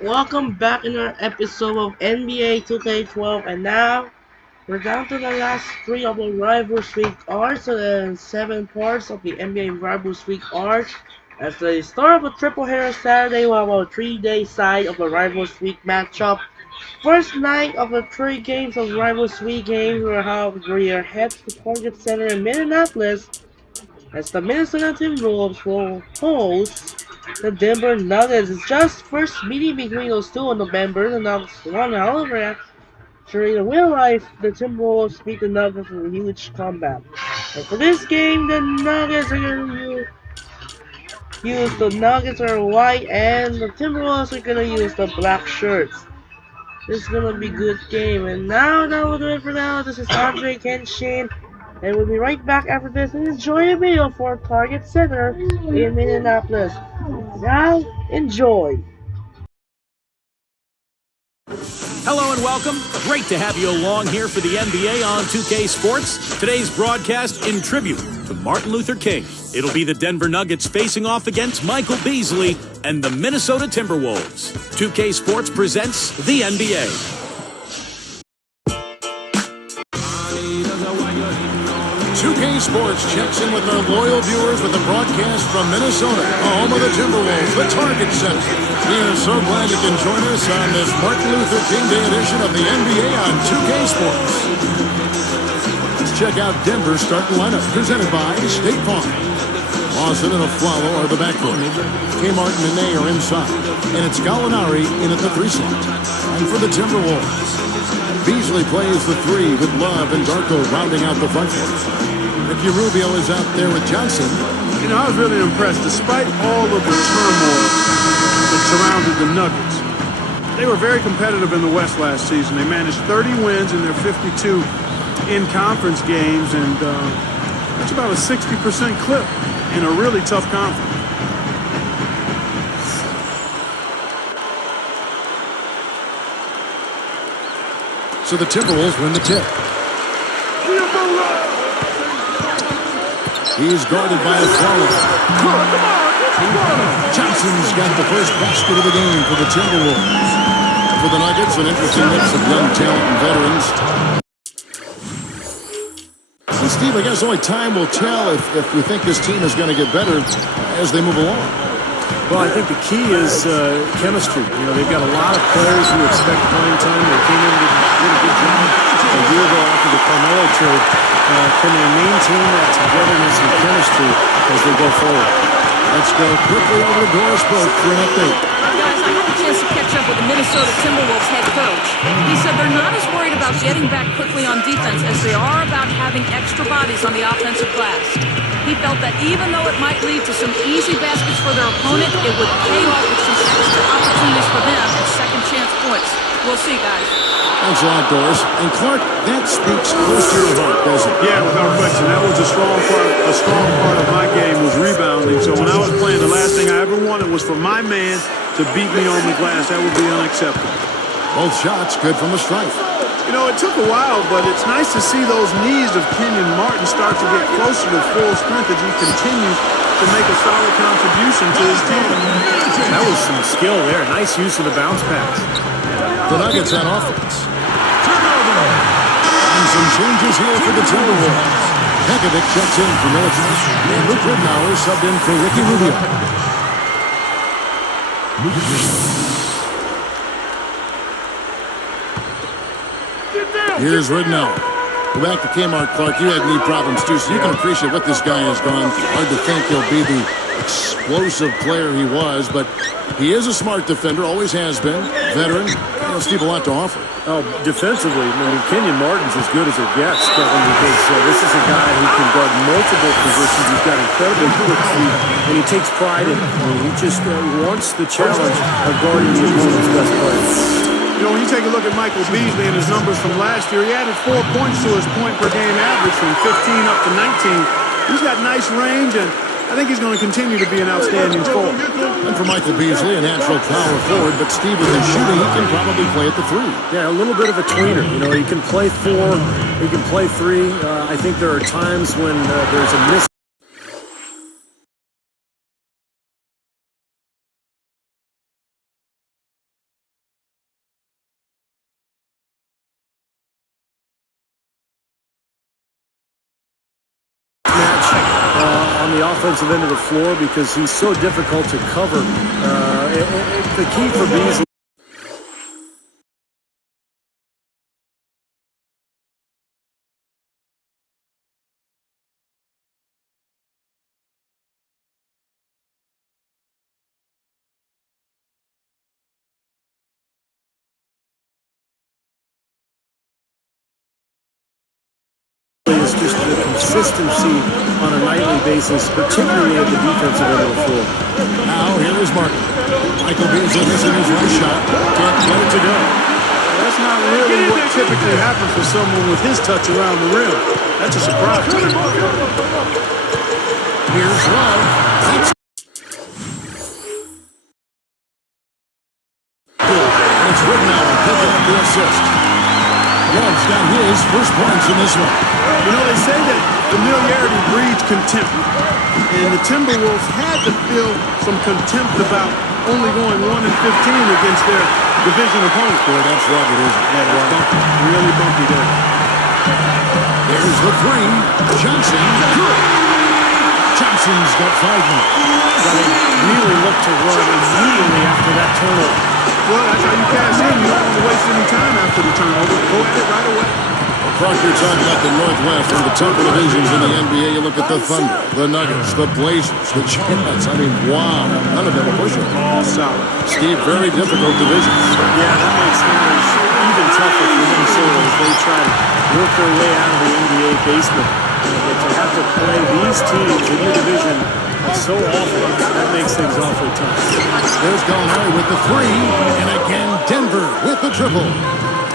Welcome back in our episode of NBA 2K12, and now we're down to the last three of the Rivals Week arcs, so the 7 parts of the NBA Rivals Week arc. As the start of a triple header Saturday, we'll have a 3-day side of the Rivals Week matchup. First night of the 3 games of Rivals Week games, we'll have Greer head to Target Center in Minneapolis as the Minnesota Timberwolves will host the Denver Nuggets. It's just first meeting between those two in November. The Nuggets won, however, actually in real life, the Timberwolves beat the Nuggets with a huge comeback. And for this game, the Nuggets are going to use the Nuggets are white, and the Timberwolves are going to use the black shirts. This is gonna be a good game. And now that will do it for now. This is Andre Kenshin. And we'll be right back after this and enjoy a video for Target Center in Minneapolis. Now, enjoy. Hello and welcome. Great to have you along here for the NBA on 2K Sports. Today's broadcast in tribute to Martin Luther King. It'll be the Denver Nuggets facing off against Michael Beasley and the Minnesota Timberwolves. 2K Sports presents the NBA. 2K Sports checks in with our loyal viewers with the broadcast from Minnesota, home of the Timberwolves, the Target Center. We are so glad you can join us on this Martin Luther King Day edition of the NBA on 2K Sports. Let's check out Denver's starting lineup, presented by State Farm. Lawson and Aflalo are the backcourt. Kmart and Nene are inside, and it's Gallinari in at the 3 slot. And for the Timberwolves, Beasley plays the 3 with Love and Darko rounding out the front court. Ricky Rubio is out there with Johnson. You know, I was really impressed. Despite all of the turmoil that surrounded the Nuggets, they were very competitive in the West last season. They managed 30 wins in their 52 in-conference games, and that's about a 60% clip in a really tough conference. So the Timberwolves win the tip. He's guarded by Aflalo. Johnson's got the first basket of the game for the Timberwolves. For the Nuggets, an interesting mix of young talent and veterans. And Steve, I guess only time will tell if we think this team is going to get better as they move along. Well, I think the key is chemistry. You know, they've got a lot of players who expect playing time. They came in and did a good job a year ago after the Carmelo trade. Can they maintain that togetherness and chemistry as they go forward? Let's go quickly over to Doris Burke for an update. Guys, I had a chance to catch up with the Minnesota Timberwolves head coach. He said they're not as worried about getting back quickly on defense as they are about having extra bodies on the offensive glass. He felt that even though it might lead to some easy baskets for their opponent, it would pay off with some extra opportunities for them at second chance points. We'll see, guys. Thanks a lot, Doris. And Clark, that speaks close to your heart, doesn't it? Yeah, without question. That was a strong part of my game was rebounding. So when I was playing, the last thing I ever wanted was for my man to beat me on the glass. That would be unacceptable. Both shots good from the stripe. You know, it took a while, but it's nice to see those knees of Kenyon Martin start to get closer to full strength as he continues to make a solid contribution to his team. That was some skill there. Nice use of the bounce pass. The Nuggets on offense. Turnover! And some changes here for the Timberwolves. Pekovic checks in for Milicic. And Luke Ridnour subbed in for Ricky Rubio. Here's Ridnour. Go back to Kmart, Clark. You had knee problems too, so you can appreciate what this guy has gone through. Hard to think he'll be the explosive player he was, but he is a smart defender, always has been. Veteran. You know, Steve, a lot to offer. Oh, defensively, I mean, Kenyon Martin's as good as it gets, Kevin, because this is a guy who can guard multiple positions. He's got incredibly quick feet, and he takes pride in it. I mean, he just wants the challenge of guarding the opponent's best players. You know, when you take a look at Michael Beasley and his numbers from last year, he added 4 points to his point-per-game average from 15 up to 19. He's got nice range, and I think he's going to continue to be an outstanding scorer. And for Michael Beasley, a natural power forward, but Steve, with his shooting, he can probably play at the 3. Yeah, a little bit of a tweener. You know, he can play 4, he can play 3. I think there are times when there's a miss. on the offensive end of the floor because he's so difficult to cover. The key for Beasley is just the consistency on a nightly basis, particularly at the defensive end of the floor. Now, here is Martin. Michael Beasley missing his right shot. Can't get it to go. That's not really what typically happens for someone with his touch around the rim. That's a surprise. Here's Love. That's good. And it's Ridnour picking up the assist. Love's got his first points in this one. You know, they say that familiarity breeds contempt. And the Timberwolves had to feel some contempt about only going 1-15 against their division opponents. Boy, that's rugged, isn't it? Yeah, that's bumpy. Really bumpy there. There's the three. Johnson. Good. Johnson's got 5 now. Really look to run immediately after that turnover. Well, that's how you cash in. You don't want to waste any time after the turnover. Go at it right away. Croc, you're talking about the Northwest, one of the tougher divisions in the NBA. You look at the Thunder, the Nuggets, the Blazers, the Jazz. I mean, wow. None of them are pushing. All solid. Steve, very difficult division. Yeah, that makes things even tougher for Minnesota as they try to work their way out of the NBA basement. But to have to play these teams in your division so often, that makes things awfully tough. There's Gallinari with the three, and again Denver with the triple.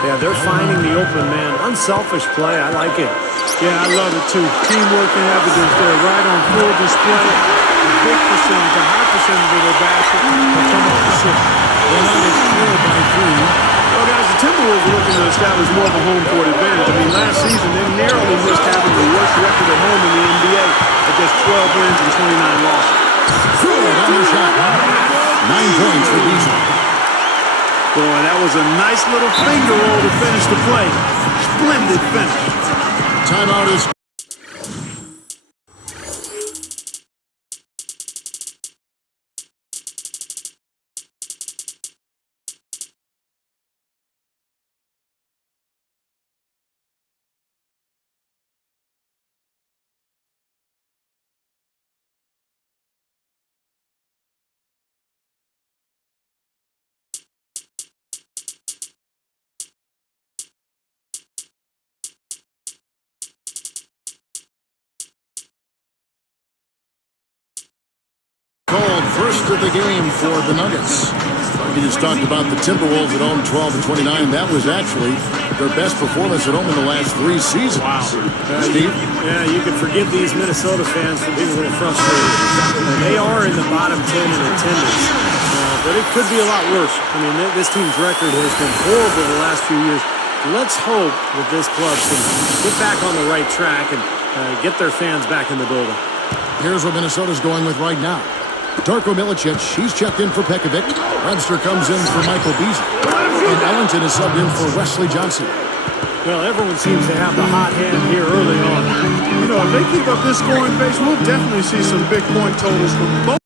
Yeah, they're finding the open man. Unselfish play. I like it. Yeah, I love it too. Teamwork and evidence there, right on full display. A big percentage, a high percentage of their basket will come off the ship. The Nuggets trail by 3. Well, guys, the Timberwolves are looking to establish more of a home court advantage. I mean, last season they narrowly missed having the worst record at home in the NBA at just 12 wins and 29 losses. Good on the shot. 9 points for Beasley. Boy, that was a nice little finger roll to finish the play. Splendid finish. Timeout is called first of the game for the Nuggets. We just talked about the Timberwolves at home 12-29. That was actually their best performance at home in the last 3 seasons. Wow. Steve? Yeah, you can forgive these Minnesota fans for being a little frustrated. They are in the bottom 10 in attendance, but it could be a lot worse. I mean, this team's record has been horrible the last few years. Let's hope that this club can get back on the right track and get their fans back in the building. Here's what Minnesota's going with right now. Darko Milicic, he's checked in for Pekovic. Webster comes in for Michael Beasley. And Ellington is subbed in for Wesley Johnson. Well, everyone seems to have the hot hand here early on. You know, if they keep up this scoring pace, we'll definitely see some big point totals from both.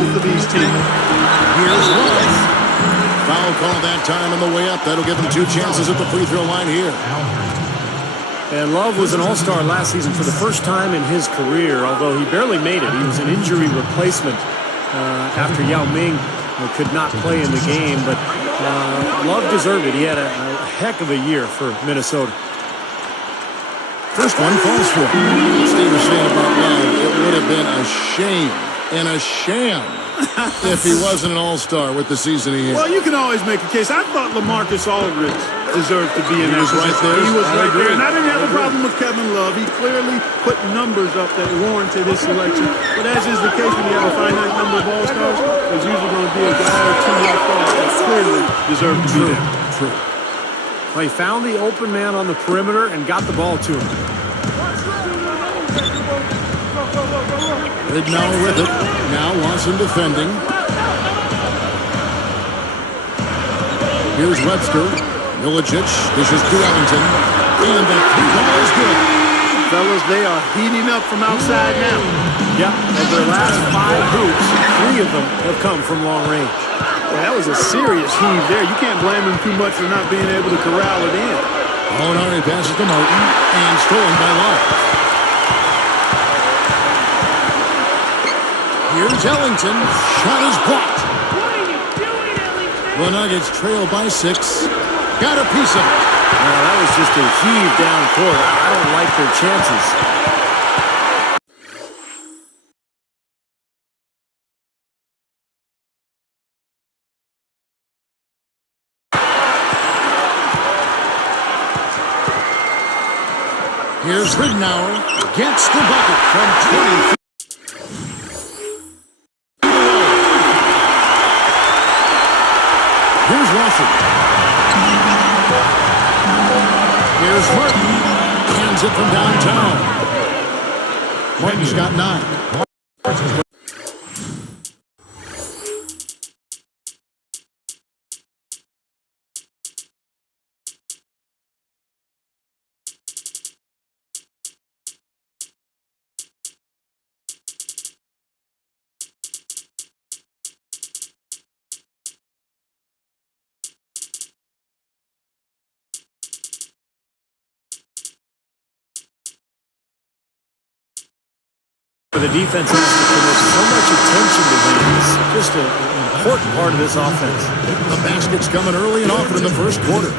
Of these teams. Here's Love. Foul call that time on the way up. That'll give him 2 chances at the free throw line here. And Love was an all-star last season for the first time in his career, although he barely made it. He was an injury replacement after Yao Ming could not play in the game, but Love deserved it. He had a heck of a year for Minnesota. First one falls for him. Steve was saying about Love, it would have been a shame and a sham if he wasn't an all-star with the season he had. Well, you can always make a case. I thought LaMarcus Aldridge deserved to be in that right position. there. He was I right agree. there. And I didn't have a problem with Kevin Love. He clearly put numbers up that warranted his selection. But as is the case when you have a finite number of all-stars, there's usually going to be a guy or two left off that clearly deserve to be there. True. Well, he found the open man on the perimeter and got the ball to him. Ridnour with it. Now wants him defending. Here's Webster. Milicic dishes to Ellington. And the three-ball is good. Fellas, they are heating up from outside now. Yep, of their last 5 hoops, 3 of them have come from long range. Well, that was a serious heave there. You can't blame him too much for not being able to corral it in. Molinari passes to Martin. And stolen by Love. Here's Ellington. Shot is blocked. The Nuggets trail by 6. Got a piece of it. Well, that was just a heave down court. I don't like their chances. Here's Ridnour. Gets the bucket from 20 feet. Here's Washington. Here's Martin. Hands it from downtown. Martin's got 9. The defense has to commit so much attention to him. It's just an important part of this offense. The basket's coming early and often in the first quarter.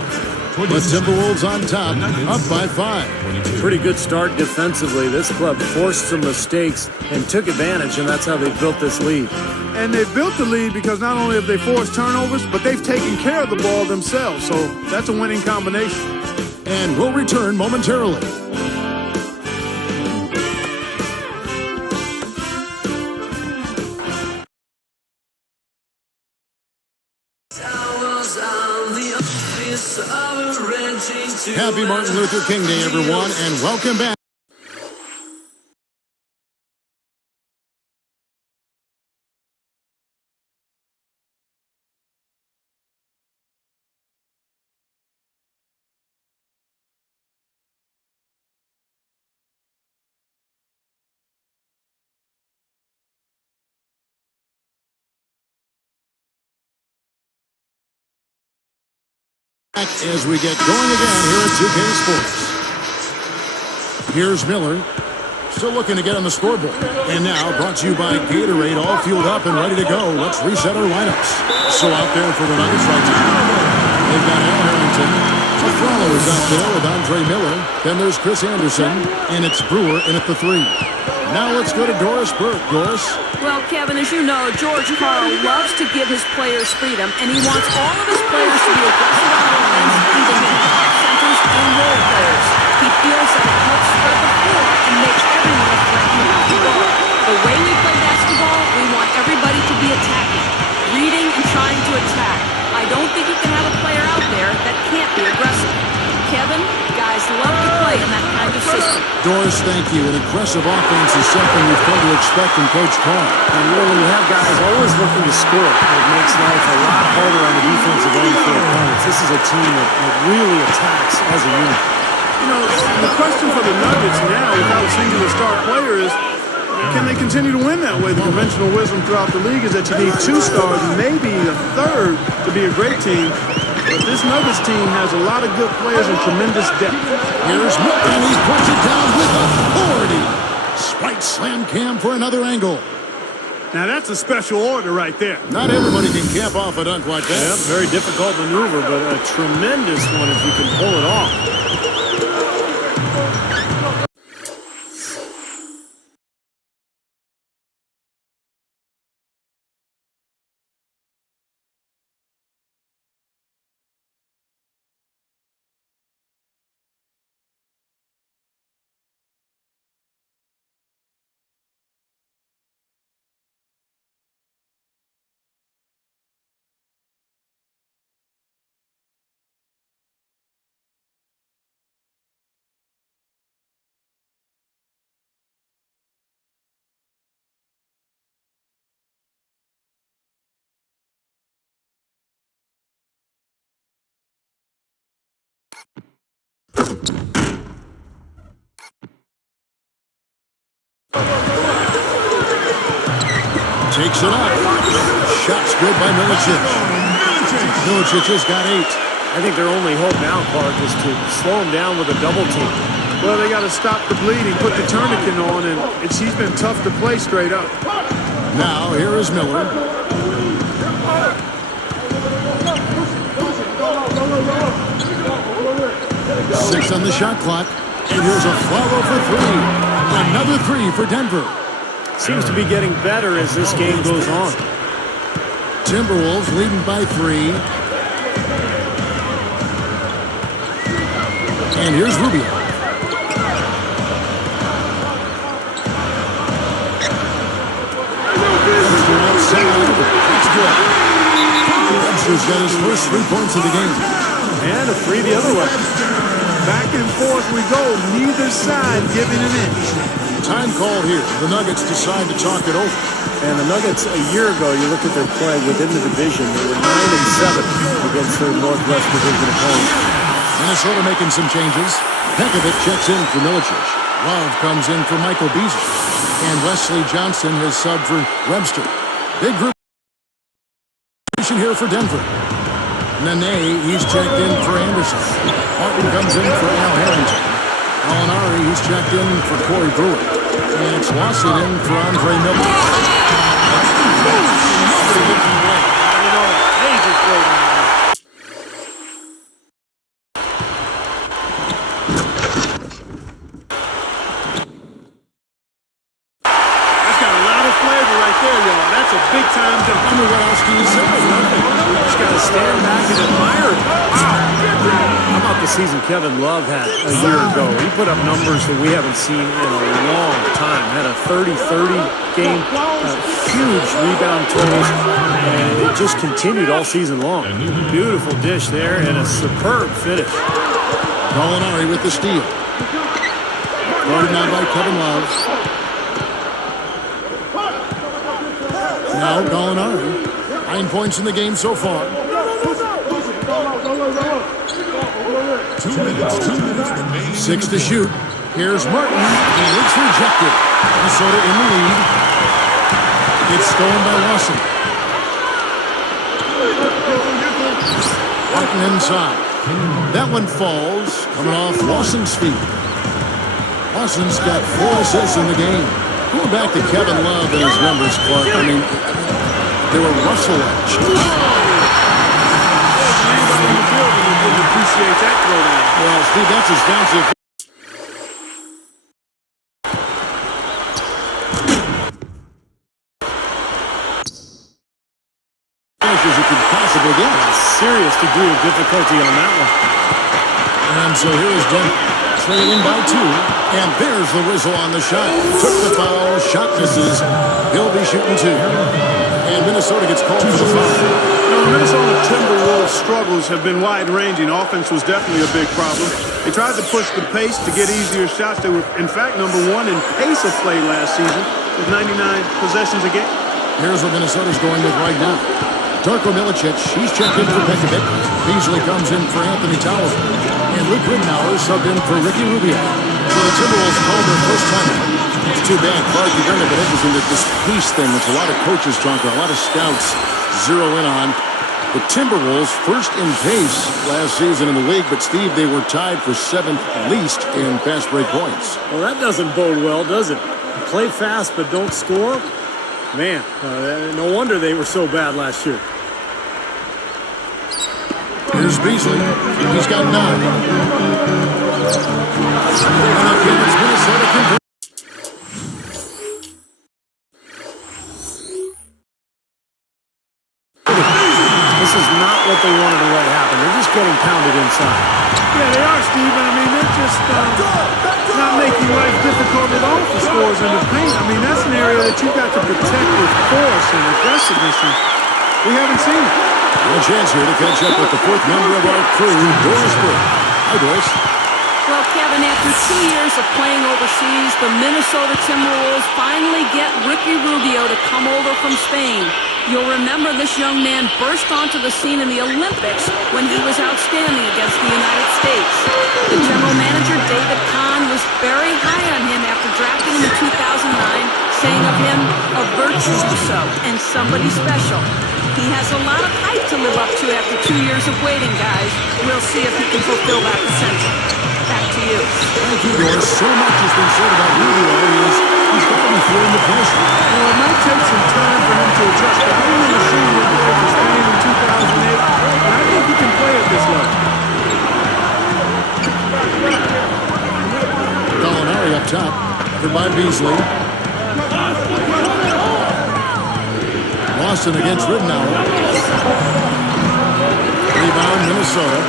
The Timberwolves on top, up by 5. Pretty good start defensively. This club forced some mistakes and took advantage, and that's how they built this lead. And they've built the lead because not only have they forced turnovers, but they've taken care of the ball themselves. So that's a winning combination. And we'll return momentarily. Happy Martin Luther King Day, everyone, and welcome back. As we get going again here at 2K Sports. Here's Miller. Still looking to get on the scoreboard. And now brought to you by Gatorade, all fueled up and ready to go. Let's reset our lineups. So out there for the Nuggets right now. They've got Al Harrington. Afralo is out there with Andre Miller. Then there's Chris Anderson. And it's Brewer in at the 3. Now let's go to Doris Burke. Doris? Well, Kevin, as you know, George Karl loves to give his players freedom, and he wants all of his players to be aggressive on offense, even centers and role players. He feels that it helps spread the floor and makes everyone a threat to have the ball. The way we play basketball, we want everybody to be attacking, reading and trying to attack. I don't think you can have a player out there that can't be aggressive. Kevin, guys love to play in that kind of system. Doris, thank you. An aggressive offense is something we've come to expect from Coach Karl. And when you have guys always looking to score, it makes life a lot harder on the defensive end for opponents. This is a team that really attacks as a unit. You know, the question for the Nuggets now, without a singular star player, is can they continue to win that way? The conventional wisdom throughout the league is that you need 2 stars, maybe a third, to be a great team. But this Nuggets team has a lot of good players and tremendous depth. Here's Milton, and he puts it down with authority. Spike slam cam for another angle. Now that's a special order right there. Not everybody can camp off a dunk like that. Yep, very difficult maneuver, but a tremendous one if you can pull it off. Takes it up. Shot's good by Milicic. Milicic has got 8. I think their only hope now, Clark, is to slow him down with a double team. Well, they got to stop the bleeding, put the tourniquet on, and he's been tough to play straight up. Now, here is Miller. Six on the shot clock. And here's a follow for 3. Another 3 for Denver. Seems to be getting better as this game goes on. Timberwolves leading by 3. And here's Rubio. That's good. Webster's got his first 3 points of the game. And a 3 the other way. Back and forth we go, neither side giving an inch. Time call here. The Nuggets decide to talk it over. And the Nuggets, a year ago, you look at their play within the division, they were 9-7 against their Northwest Division opponents. Minnesota making some changes. Pekovic checks in for Milicic. Love comes in for Michael Beasley. And Wesley Johnson has subbed for Webster. Big group here for Denver. Nene, he's checked in for Anderson. Martin comes in for Al Harrington. Alinari, he's checked in for Corey Brewer. And it's Lawson in for Andre Miller. That's a big time jump. I mean, what else can you say? Nothing. You just got to stand back and admire it. Wow. How about the season Kevin Love had a year ago? He put up numbers that we haven't seen in a long time. Had a 30-30 game, huge rebound totals, and it just continued all season long. Beautiful dish there and a superb finish. Alinari with the steal. Guarded now by Kevin Love. Now Gallinari. 9 points in the game so far. 2 minutes remain. 6 to shoot. Here's Martin, and it's rejected. Minnesota in the lead. It's stolen by Lawson. Martin inside. That one falls, coming off Lawson's feet. Lawson's got 4 assists in the game. Going back to Kevin Love and his numbers, Clark, I mean, they were Russell-edged. Anybody in the building would appreciate that throwdown. Well, Steve, that's as fancy. As you could possibly get. A serious degree of difficulty on that one. And so here is Denver, trailing by 2. And there's the whistle on the shot. Took the foul, shot misses. He'll be shooting 2. And Minnesota gets called for the foul. The Minnesota Timberwolves' struggles have been wide-ranging. Offense was definitely a big problem. They tried to push the pace to get easier shots. They were, in fact, #1 in pace of play last season with 99 possessions a game. Here's what Minnesota's going with right now. Darko Milicic, he's checked in for Pekovic. Beasley comes in for Anthony Towler. And Luke Ridnour subbed in for Ricky Rubio. So the Timberwolves called their first time. It's too bad. Clark, you've done a bit interesting that this pace thing, which a lot of coaches talk about, a lot of scouts zero in on. The Timberwolves first in pace last season in the league, but Steve, they were tied for 7th least in fast break points. Well, that doesn't bode well, does it? Play fast but don't score? Man, no wonder they were so bad last year. Here's Beasley. He's got 9. And again, it's Minnesota converted. This is not what they wanted to let happen. They're just getting pounded inside. Yeah, they are, Steve. I mean, they're just not making life difficult at all for scores in the paint. I mean, that's an area that you've got to protect with force and aggressiveness, and we haven't seen it. A chance here to catch up with the 4th member of our crew, Doris Burke. Hi, Doris. Well, Kevin, after 2 years of playing overseas, the Minnesota Timberwolves finally get Ricky Rubio to come over from Spain. You'll remember this young man burst onto the scene in the Olympics when he was outstanding against the United States. The general manager, David Kahn, was very high on him after drafting him in 2009, saying of him, a virtuoso and somebody special. He has a lot of hype to live up to after 2 years of waiting, guys. We'll see if he can fulfill that potential. Back to you. Thank you, Doris. So much has been said about Rubio. He's got to be feeling the pressure. It might take some time for him to adjust, but I remember seeing him play for Spain in 2008, and I think he can play at this level. Gallinari up top, covered by Beasley. Lawson against Ridnour. Rebound, Minnesota.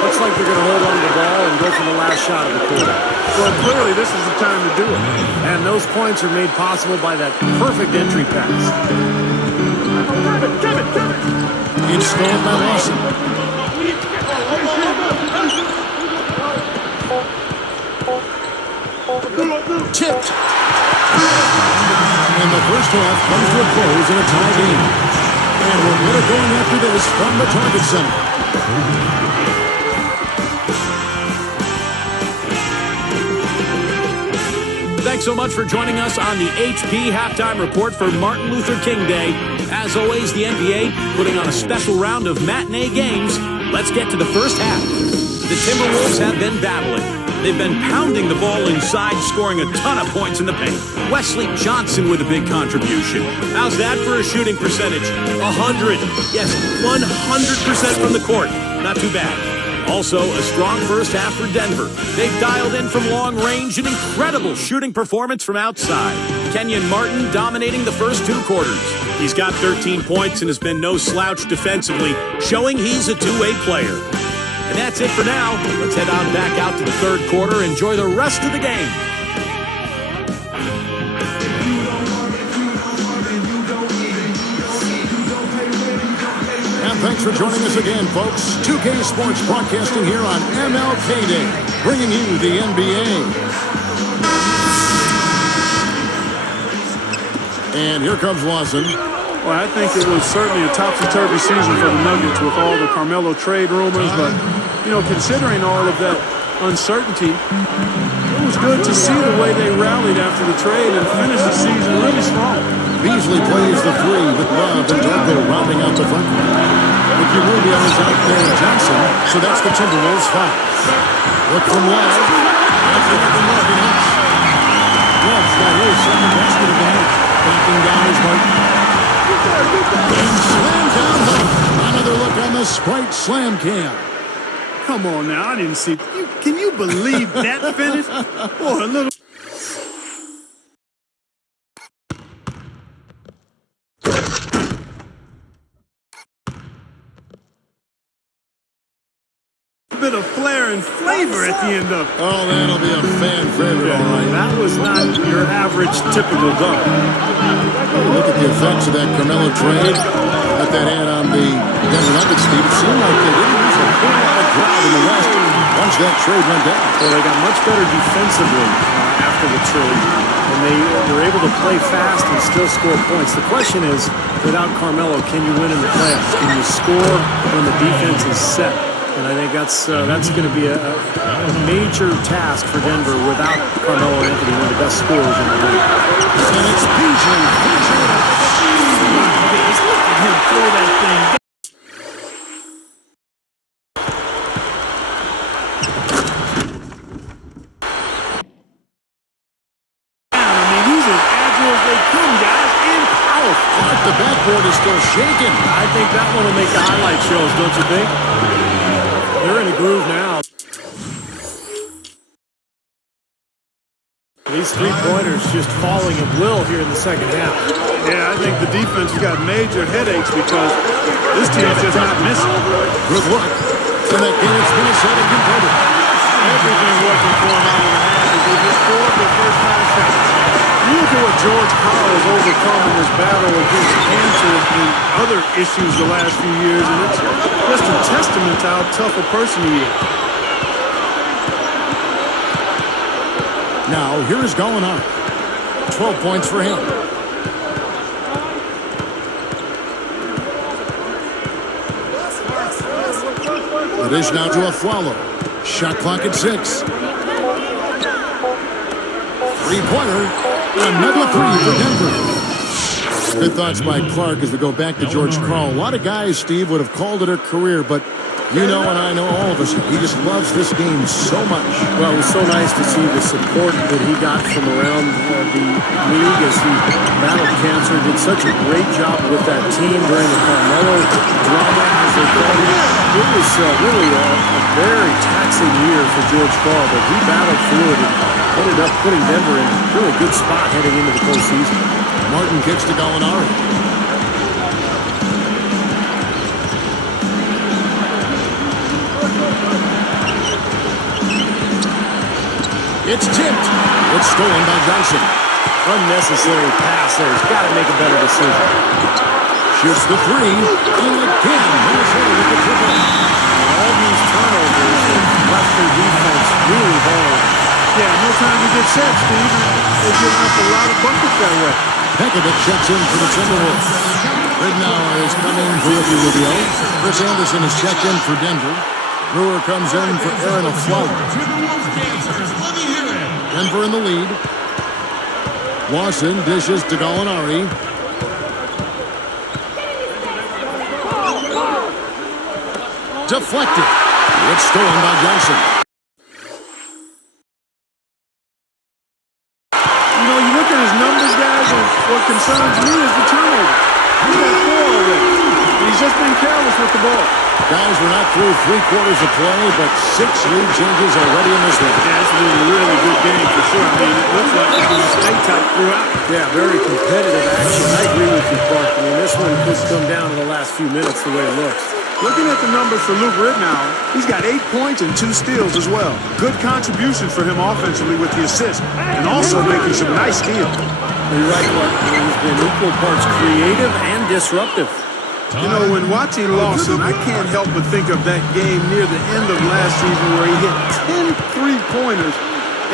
Looks like they're going to hold on to the ball and go for the last shot of the quarter. Well, clearly this is the time to do it. And those points are made possible by that perfect entry pass. It's stolen by Lawson. Tipped. And the first half comes to a close in a tie game. And we'll get it going after this from the Target Center. Thanks so much for joining us on the HP Halftime Report for Martin Luther King Day. As always, the NBA putting on a special round of matinee games. Let's get to the first half. The Timberwolves have been battling. They've been pounding the ball inside, scoring a ton of points in the paint. Wesley Johnson with a big contribution. How's that for a shooting percentage? 100. Yes, 100% from the court. Not too bad. Also, a strong first half for Denver. They've dialed in from long range, an incredible shooting performance from outside. Kenyon Martin dominating the first 2 quarters. He's got 13 points and has been no slouch defensively, showing he's a two-way player. And that's it for now. Let's head on back out to the third quarter. Enjoy the rest of the game. And thanks for joining us again, folks. 2K Sports broadcasting here on MLK Day, bringing you the NBA. And here comes Lawson. Well, I think it was certainly a topsy-turvy season for the Nuggets with all the Carmelo trade rumors, but, you know, considering all of that uncertainty, it was good to see the way they rallied after the trade and finished the season really strong. Beasley plays the 3 with Love and Darko rounding out the front court. Ricky Rubio is out there and Johnson, so that's the Timberwolves foul. Look from Love. That's it from Love in H. Love's got his second basket advantage. Backing down his Martin. And slam down home. Another look on the Sprite Slam Cam. Come on now, I didn't see. Can you believe that finish? Boy, a little. Bit of flair and flavor at the end of it. Oh, that'll be a fan favorite, all right. That was not your average typical dunk. Look at the effects of that Carmelo trade that had on the Denver Nuggets, Steve. It seemed like they didn't use a whole lot of drive in the West once that trade went down. Well, they got much better defensively after the trade, and they were able to play fast and still score points. The question is, without Carmelo, can you win in the playoffs? Can you score when the defense is set? And I think that's going to be a major task for Denver without Carmelo Anthony, one of the best scorers in the league. And it's Beasley. Look at him throw that thing down. I mean, he's as agile as they come, guys, and powerful. But the backboard is still shaking. I think that one will make the highlight shows, don't you think? They're in a groove now. These three-pointers just falling at will here in the second half. Yeah, I think the defense has got major headaches because this team's just not missing. Good luck. So that game, it's Minnesota competitive. Everything working for him out of the half is they just scored their first 5 shots. You look at what George Karl has overcome in this battle against cancer and other issues the last few years, and it's just a testament to how tough a person he is. Now, here is Gallinari. 12 points for him. dish now to Aflalo. Shot clock at 6. Three-pointer. Another three for Denver. Good thoughts by Clark as we go back to George Karl. A lot of guys, Steve, would have called it a career, but you know and I know all of us, he just loves this game so much. Well, it was so nice to see the support that he got from around the league as he battled cancer. Did such a great job with that team during the Carmelo drama, as they called it. It was really a very taxing year for George Karl, but he battled through it and ended up putting Denver in a really good spot heading into the postseason. Martin kicks to Gallinari. It's tipped. It's stolen by Johnson. Unnecessary pass there. He's got to make a better decision. Shoots the three. And again, Minnesota with the triple. All these turnovers have left their defense really vulnerable. Yeah, no time to get set, Steve. They're giving up a lot of buckets that way. Pekovic checks in for the Timberwolves. Ridnour is coming for Ricky Rubio. Chris Anderson is checked in for Denver. Brewer comes in for Aaron Aflalo. Denver in the lead. Lawson dishes to Gallinari. Deflected. It's stolen by Johnson. You know, you look at his numbers, guys, and what concerns me is the turnover. He's got 4 already. And he's just been careless with the ball. Guys, we're not through 3 quarters of play, but 6 lead changes already in this one. Yeah, it's been a really good game for sure. I mean, it looks like it's going to stay tight throughout. Yeah, very competitive action. I agree with you, Clark. I mean, this one could come down in the last few minutes the way it looks. Looking at the numbers for Luke Ridnour, he's got 8 points and 2 steals as well. Good contribution for him offensively with the assist, and also making some nice steals. You're right, Clark. He's been equal parts creative and disruptive. You know, when watching Lawson, I can't help but think of that game near the end of last season where he hit 10 three-pointers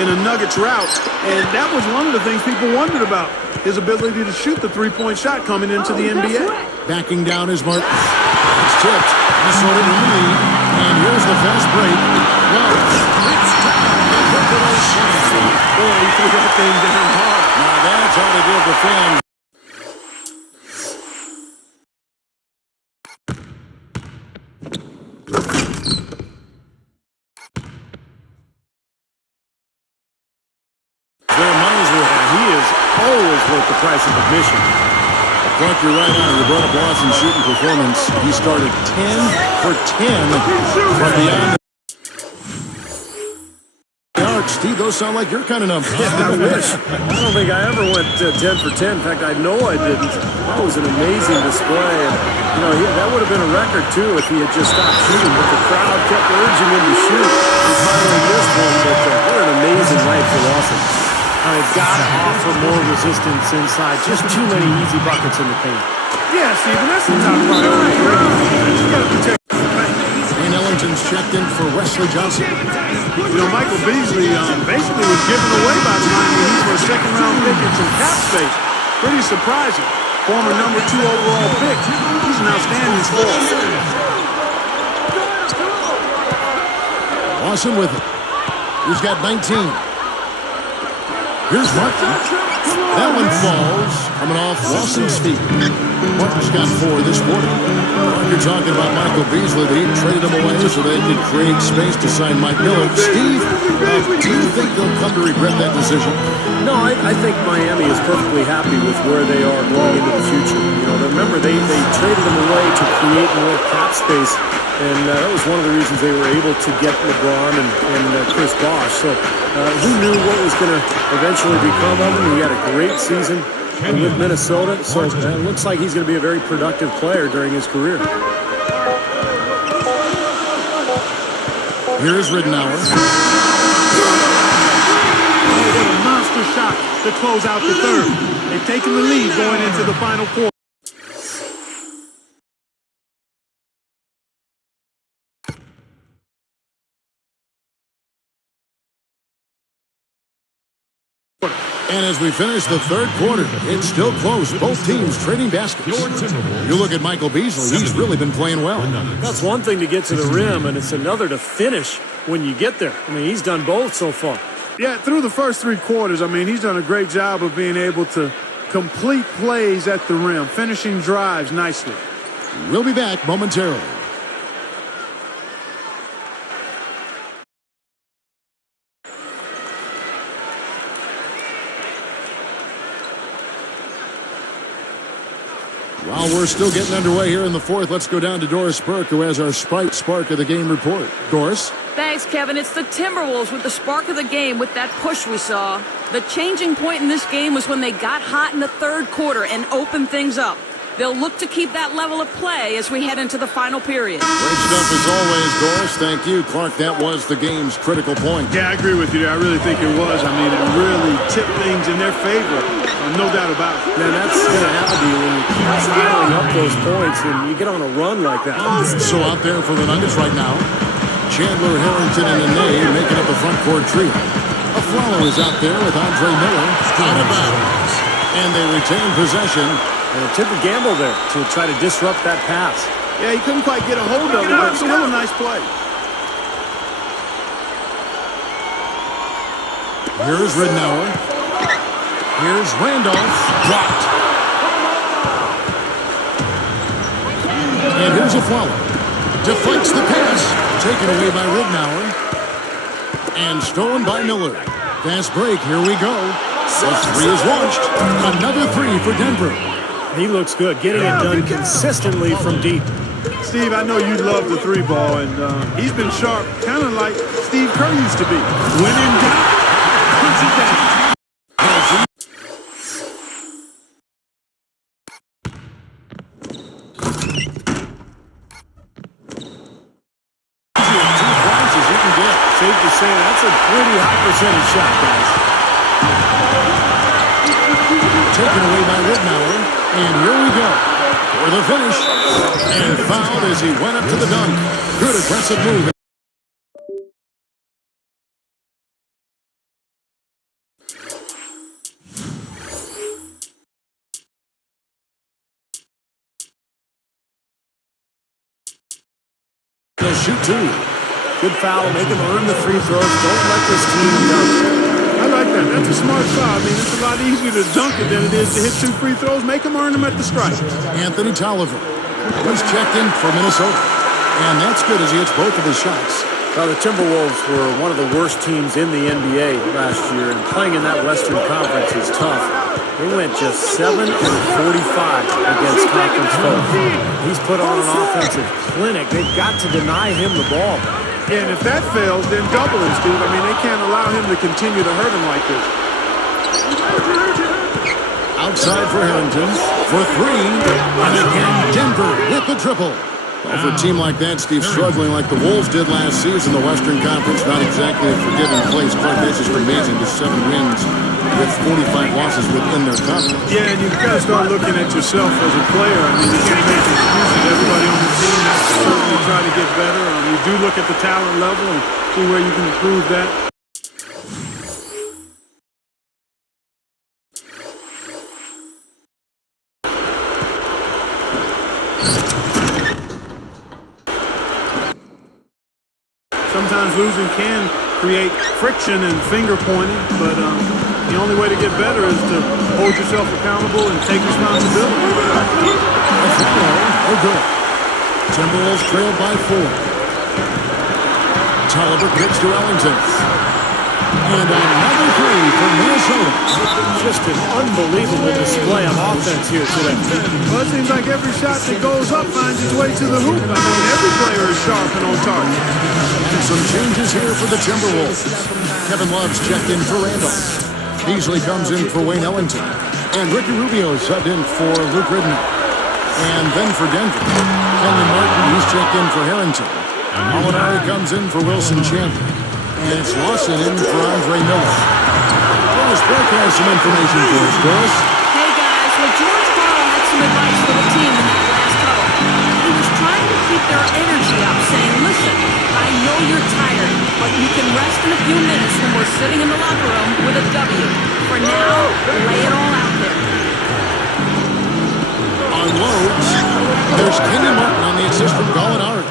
in a Nuggets rout, and that was one of the things people wondered about, his ability to shoot the three-point shot coming into the NBA. Backing down is Martin. It's tipped. Minnesota in the lead. And here's the fast break. It's Boy, he threw that thing down hard. Now that's how they give the fans. Their money's worth. He is always worth the price of admission. Clark, you're right on. You brought up Lawson's shooting performance. He started 10 for 10 from beyond the arc. Steve, those sound like your kind of numbers. I wish. I don't think I ever went 10 for 10. In fact, I know I didn't. That was an amazing display. And, you know, that would have been a record, too, if he had just stopped shooting. But the crowd kept urging him to shoot. He finally missed one, but what an amazing night for Lawson. They've got to offer more resistance inside. Just too many easy buckets in the paint. Yeah, Steven, that's the top priority. You got to protect the paint. Wayne Ellington's checked in for Wesley Johnson. You know, Michael Beasley basically was given away by the Miami Heat for a second-round pick and some cap space. Pretty surprising. Former number 2 overall pick. He's an outstanding scorer. Lawson with it. He's got 19. Here's Martin. That one falls, coming off Lawson's feet. Martin's got 4 this quarter. You're talking about Michael Beasley. They traded him away so they could create space to sign Mike Miller. Steve, do you think they'll come to regret that decision? No, I think Miami is perfectly happy with where they are going into the future. You know, remember, they traded him away to create more cap space, and that was one of the reasons they were able to get LeBron and Chris Bosh. So who knew what was going to eventually become of him? He had a great season with Minnesota, so it looks like he's going to be a very productive player during his career. Here's Ridnour. What a monster shot to close out the third. They've taken the lead going into the final quarter. And as we finish the third quarter, it's still close. Both teams trading baskets. Your Timberwolves. You look at Michael Beasley, he's really been playing well. That's one thing to get to the rim, and it's another to finish when you get there. I mean, he's done both so far. Yeah, through the first 3 quarters, I mean, he's done a great job of being able to complete plays at the rim, finishing drives nicely. We'll be back momentarily. While we're still getting underway here in the fourth, let's go down to Doris Burke, who has our Sprite Spark of the Game report. Doris? Thanks, Kevin. It's the Timberwolves with the spark of the game with that push we saw. The changing point in this game was when they got hot in the third quarter and opened things up. They'll look to keep that level of play as we head into the final period. Great stuff as always, Doris. Thank you. Clark, that was the game's critical point. Yeah, I agree with you there. I really think it was. I mean, it really tipped things in their favor. No doubt about it. Now, that's going to happen to you when you keep piling up those points and you get on a run like that. So out there for the Nuggets right now, Chandler, Harrington, and Nene making up the front court trio. Aflalo is out there with Andre Miller. Out of bounds. And they retain possession. And it took a gamble there to try to disrupt that pass. Yeah, he couldn't quite get a hold of it, but still a nice play. Here's Ridnour. Here's Randolph. Blocked. And here's Aflalo. Deflects the pass. Taken away by Ridnour. And stolen by Miller. Fast break. Here we go. The three is launched. Another three for Denver. He looks good, getting it done consistently from deep. Steve, I know you love the 3-ball, and he's been sharp, kind of like Steve Kerr used to be. When in doubt, puts it down. Safe to say that's a pretty high percentage shot, guys. Taken away by Ridnour. And here we go for the finish. And fouled as he went up to the dunk. Good aggressive move. They'll shoot two. Good foul, make him earn the free throws. Don't let this team dunk. I like that. That's a smart foul. I mean, it's a lot easier to dunk it than it is to hit 2 free throws. Make them earn them at the stripe. Anthony Tolliver was checked in for Minnesota. And that's good as he hits both of his shots. Well, the Timberwolves were one of the worst teams in the NBA last year, and playing in that Western Conference is tough. They went just 7 and 45 against conference foes. He's put on an offensive clinic. They've got to deny him the ball. Yeah, and if that fails, then double him, Steve. I mean, they can't allow him to continue to hurt him like this. Outside for Harrington for three. And again, Denver with the triple. Well, for a team like that, Steve, struggling like the Wolves did last season, the Western Conference, not exactly a forgiving place. Clark, that's just amazing. Just 7 wins with 45 losses within their conference. Yeah, and you've got to start looking at yourself as a player. I mean, you can't make excuses. Everybody on the team has to certainly try to get better. You do look at the talent level and see where you can improve that. Sometimes losing can create friction and finger pointing, but the only way to get better is to hold yourself accountable and take responsibility. Oh, good. Timberwolves trailed by 4. Tolliver kicks to Ellington. And another three from Minnesota. Just an unbelievable display of offense here today. Well, it seems like every shot that goes up finds its way to the hoop. I mean, every player is sharp and on target. And some changes here for the Timberwolves. Kevin Love's checked in for Randolph. Beasley comes in for Wayne Ellington. And Ricky Rubio subbed in for Luke Ridnour. And then for Denver, Kenyon Martin, he's checked in for Harrington. Molinari comes in for Wilson Chandler. And it's Lawson in for Andre Miller. Doris Burke has some information for us, Doris. Hey guys, well George Karl had some advice for the team in that last huddle. He was trying to keep their energy up, saying, listen, I know you're tired, but you can rest in a few minutes when we're sitting in the locker room with a W. For now, lay it all out there. Unloads. There's Kenyon Martin on the assist from Gallinari.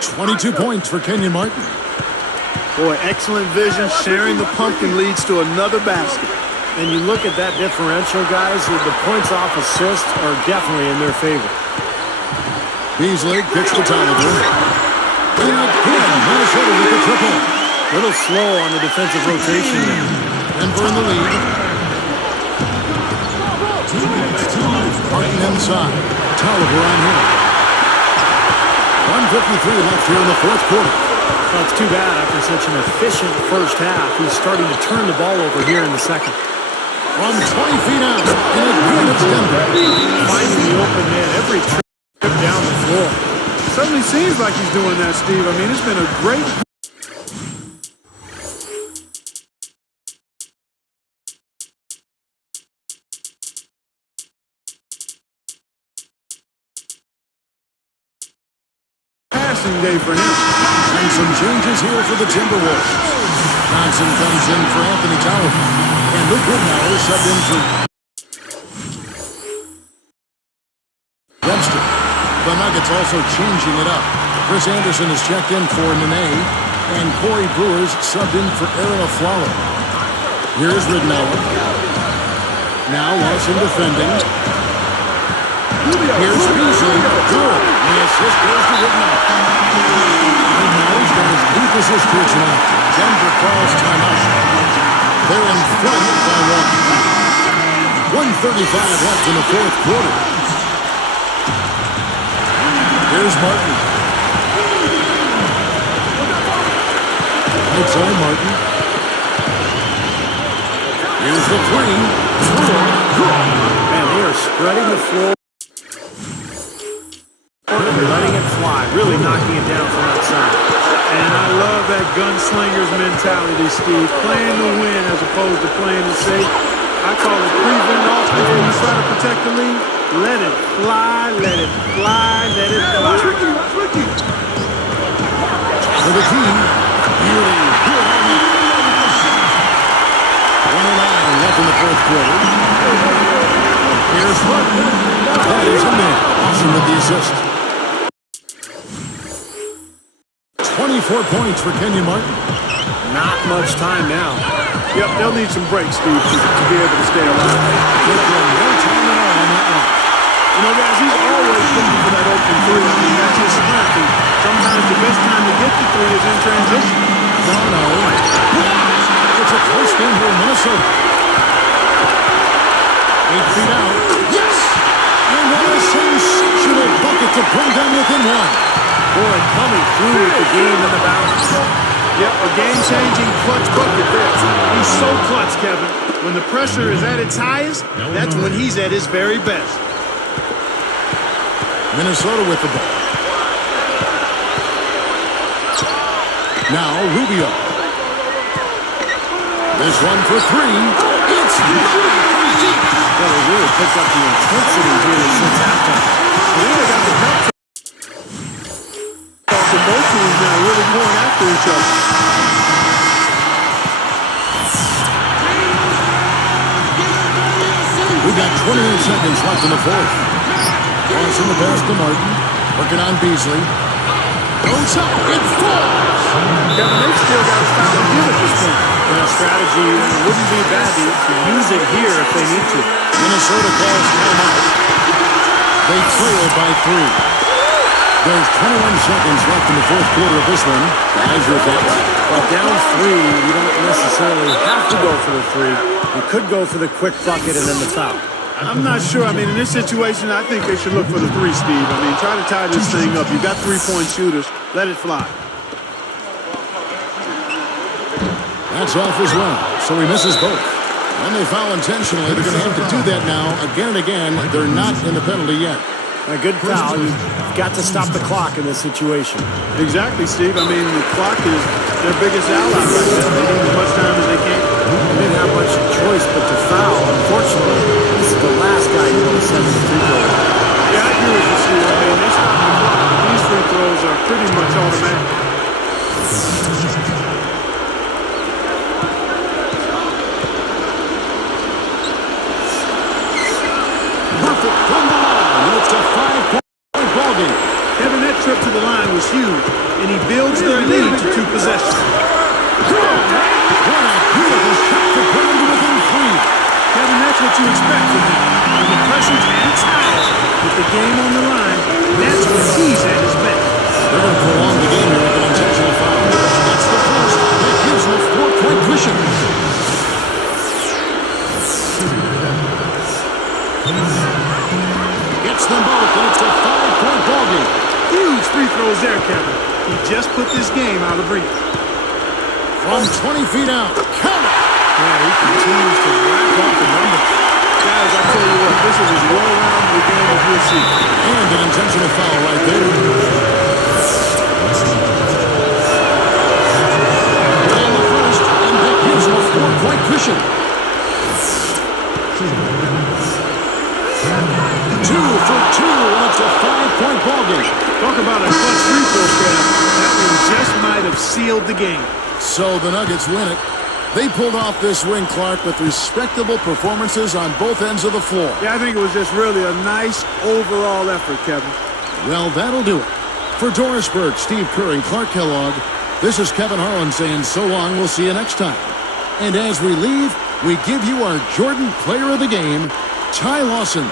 22 points for Kenyon Martin. Boy, excellent vision. Sharing the pumpkin leads to another basket. And you look at that differential, guys, the points off assist are definitely in their favor. Beasley kicks to Tolliver. And again, Minnesota with the triple. A little slow on the defensive rotation there. Denver in the lead. Martin inside. Tolliver on him. 1:53 left here in the fourth quarter. Well, it's too bad after such an efficient first half. He's starting to turn the ball over here in the second. From 20 feet out, and again it's Denver. Finding the open man every trip down the floor. Certainly seems like he's doing that, Steve. I mean, it's been a great... passing day for him. And some changes here for the Timberwolves. Johnson comes in for Anthony Tolliver. And Luke Ridnour subbed in for Webster. The Nuggets also changing it up. Chris Anderson is checked in for Nene. And Corey Brewer's subbed in for Aaron Aflalo. Here's Ridnour. Now Larson defending. Here's Beasley. Good. The assist goes to Ridnour. Ridnour's got his 8th assist here tonight. Denver calls timeout. They're in front by 1. 1:35 left in the fourth quarter. Here's Martin. Outside Martin. Here's the three. Man, they are spreading the floor. Letting it fly, really knocking it down from outside. And I love that gunslinger's mentality, Steve. Playing to win as opposed to playing to safe. I call it prevent offense when you try to protect the lead. Let it fly, let it fly, let it fly. For the team, Ewing. 1:09 left in the fourth quarter. Here's Martin. That is a man. Awesome with the assist. 24 points for Kenyon Martin. Not much time now. Yep, they'll need some breaks, Steve, to be able to stay alive. Took them no time at all on that one. You know, guys, he's always looking for that open three. I mean, that's his strength. And sometimes the best time to get the three is in transition. No. It's a close game here in Minnesota. 8 feet out. Yes! And what a sensational bucket to bring them within 1. Boy, coming through with the game in the balance. Yep, a game-changing clutch bucket there. He's so clutch, Kevin. When the pressure is at its highest, that's when he's at his very best. Minnesota with the ball. Now Rubio. This one for 3. It's deep. Well, they really picked up the intensity here since halftime. They really got the help. So both teams now really going after each other. We got 28 seconds left in the fourth. Crossing the pass to Martin. Working on Beasley. Goes up. It falls. Kevin, they've still got to foul again at this point. Their strategy wouldn't be bad to use it here if they need to. Minnesota calls timeout. They trail by 3. There's 21 seconds left in the fourth quarter of this one. As your thoughts? Well, down 3, you don't necessarily have to go for the 3. You could go for the quick bucket and then the foul. I'm not sure. I mean, in this situation, I think they should look for the 3, Steve. I mean, try to tie this thing up. You got 3-point shooters. Let it fly. That's off as well, so he misses both. When they foul intentionally, they're going to have to do that now again and again. They're not in the penalty yet. A good foul. You've got to stop the clock in this situation. Exactly, Steve. I mean, the clock is their biggest ally right now. They need as much time as they can. They didn't have much choice but to foul. Unfortunately, this is the last guy you want to send to the free throw line. Yeah, I agree with you, Steve. I mean, they stop the clock. These free throws are pretty much automatic. underneath it from the line, and it's a 5-point ball game. Kevin, that trip to the line was huge, and he builds their lead to 2 possessions. What a beautiful shot to bring him to within 3. Kevin, that's what you expect from him. When the pressure's at its highest, with the game on the line, that's when he's at his best. They're going to prolong the game here with an intentional foul. That's the first. That gives him a 4-point cushion. Gets them both, and it's a 5-point ball game. Huge free throws there, Kevin. He just put this game out of reach. From 20 feet out, count it. Yeah, he continues to rack off the numbers. Guys, I tell you what, this is as well-rounded a game as we'll see. And an intentional foul right there. And the first, and that gives him a 4-point cushion. 2 for 2, and it's a 5-point ball game. Talk about a clutch free throw, Kev. That one just might have sealed the game. So the Nuggets win it. They pulled off this win, Clark, with respectable performances on both ends of the floor. Yeah, I think it was just really a nice overall effort, Kevin. Well, that'll do it. For Doris Burke, Steve Kerr, and Clark Kellogg, this is Kevin Harlan saying so long. We'll see you next time. And as we leave, we give you our Jordan Player of the Game, Ty Lawson.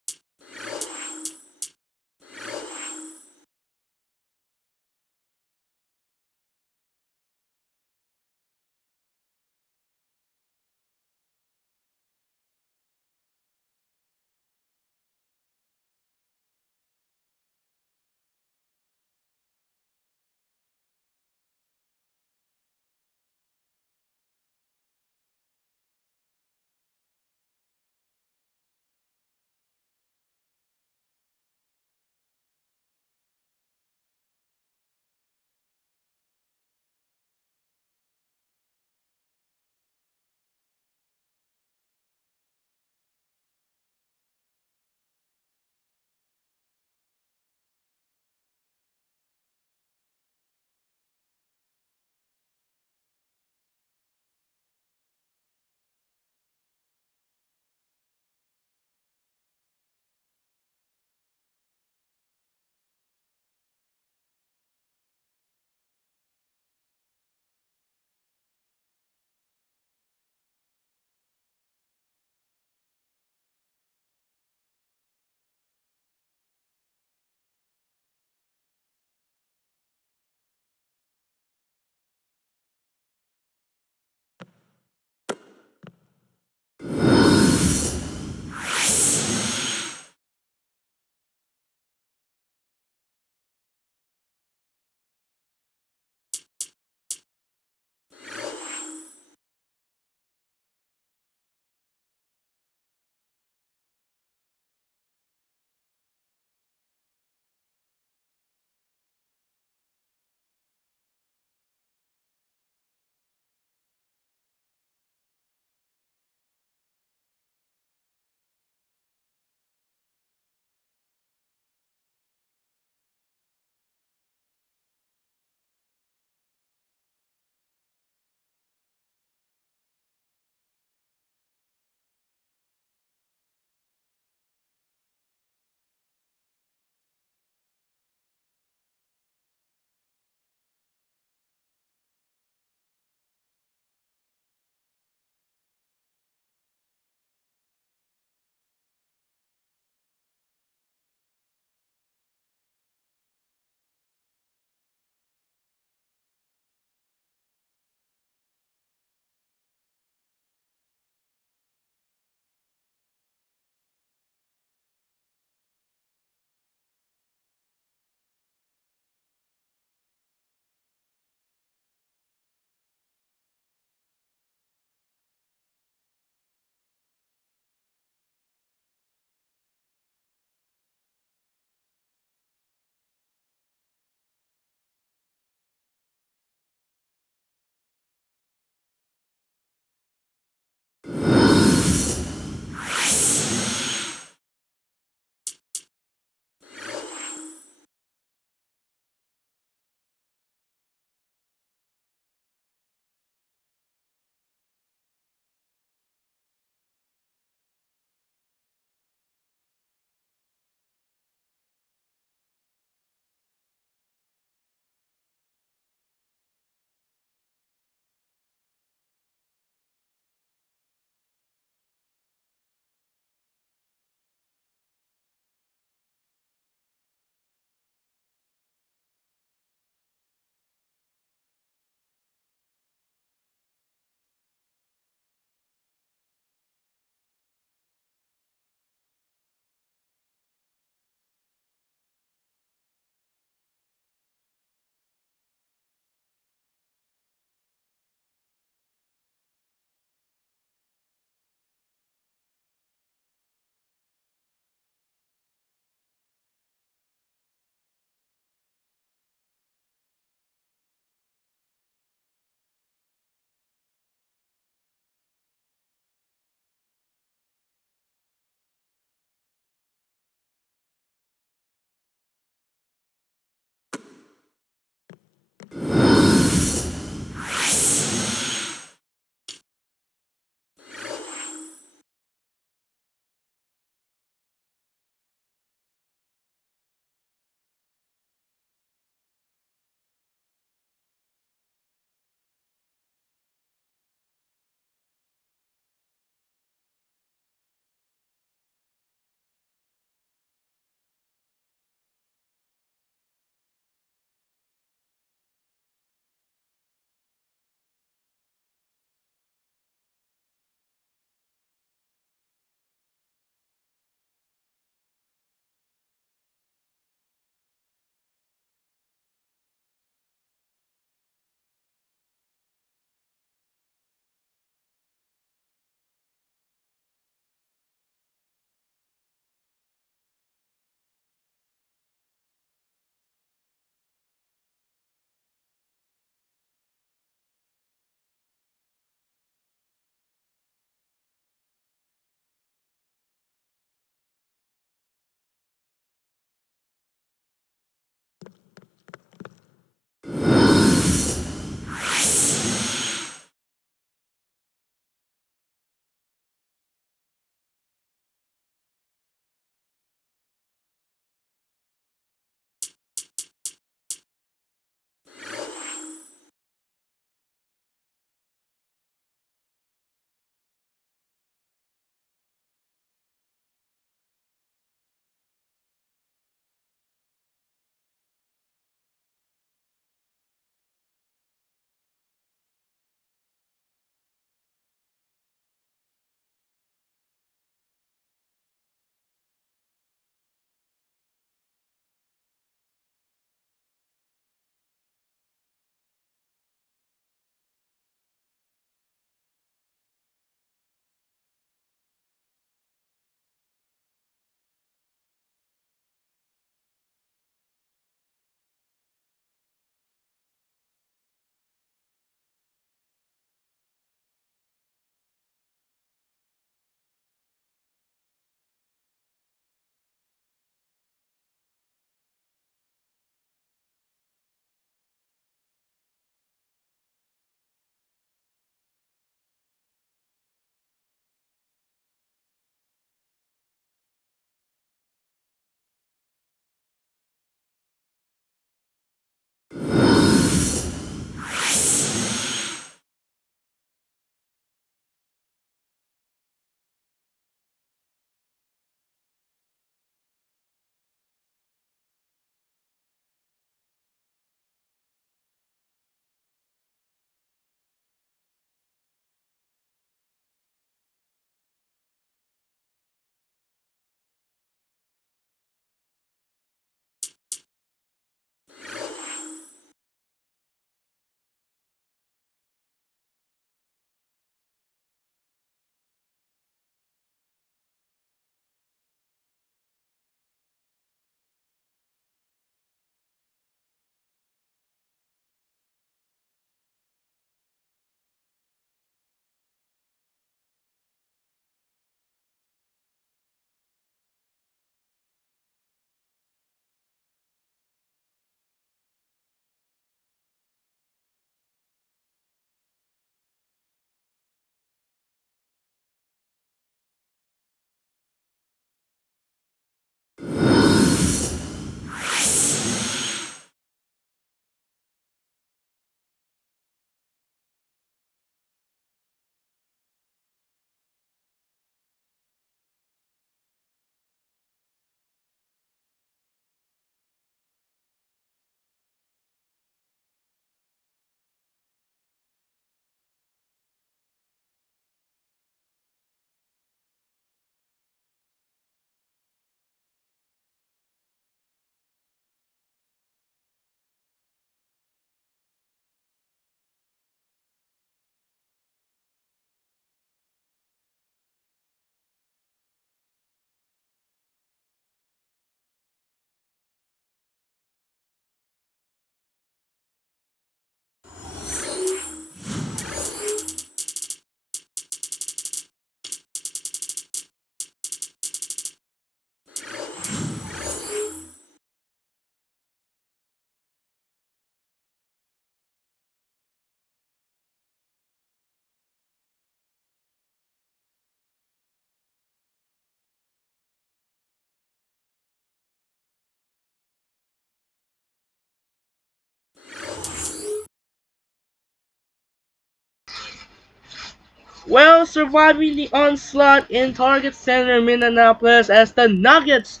well, surviving the onslaught in Target Center, Minneapolis, as the Nuggets,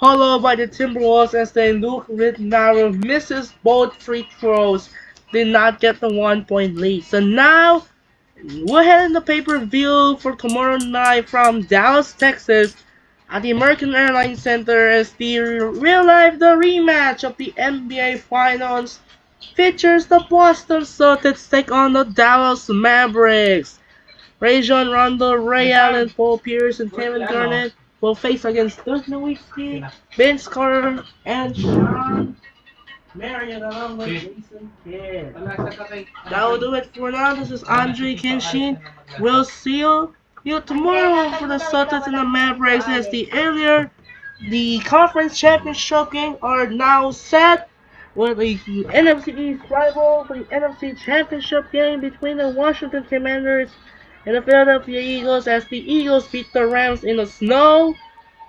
followed by the Timberwolves as they Luke Rittenauer misses both free throws, did not get the 1 point lead. So now, we're heading the pay-per-view for tomorrow night from Dallas, Texas, at the American Airlines Center as the the rematch of the NBA Finals features the Boston Celtics take on the Dallas Mavericks. Rajon Rondo, Ray Allen, Paul Pierce, and Kevin Garnett will face against Dirk Nowitzki, Vince Carter, and Sean Marion along with Jason Kidd. That will do it for now. This is Andre Kenshin. We'll see you tomorrow for the Celtics and the Mavericks as the conference championship game are now set with the NFC East rival for the NFC championship game between the Washington Commanders and the Philadelphia Eagles as the Eagles beat the Rams in the snow.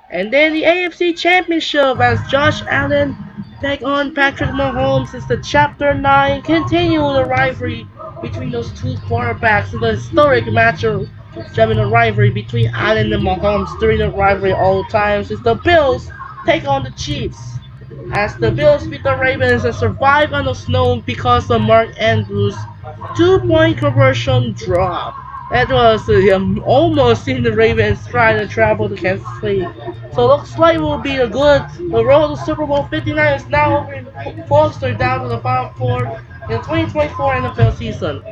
And then the AFC Championship as Josh Allen take on Patrick Mahomes as the Chapter 9 continue the rivalry between those two quarterbacks in the historic matchup having a rivalry between Allen and Mahomes during the rivalry all times as the Bills take on the Chiefs. As the Bills beat the Ravens and survive on the snow because of Mark Andrews' 2 point conversion drop. That was almost seeing the Ravens trying to travel to Kansas City. So looks like it will be a good. The road to Super Bowl 59 is now over. Folks, they're down to the Final Four in the 2024 NFL season.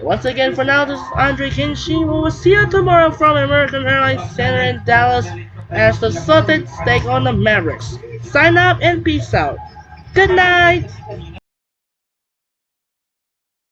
Once again, for now, this is Andre Kinshi. We will see you tomorrow from American Airlines Center in Dallas as the Celtics take on the Mavericks. Sign up and peace out. Good night.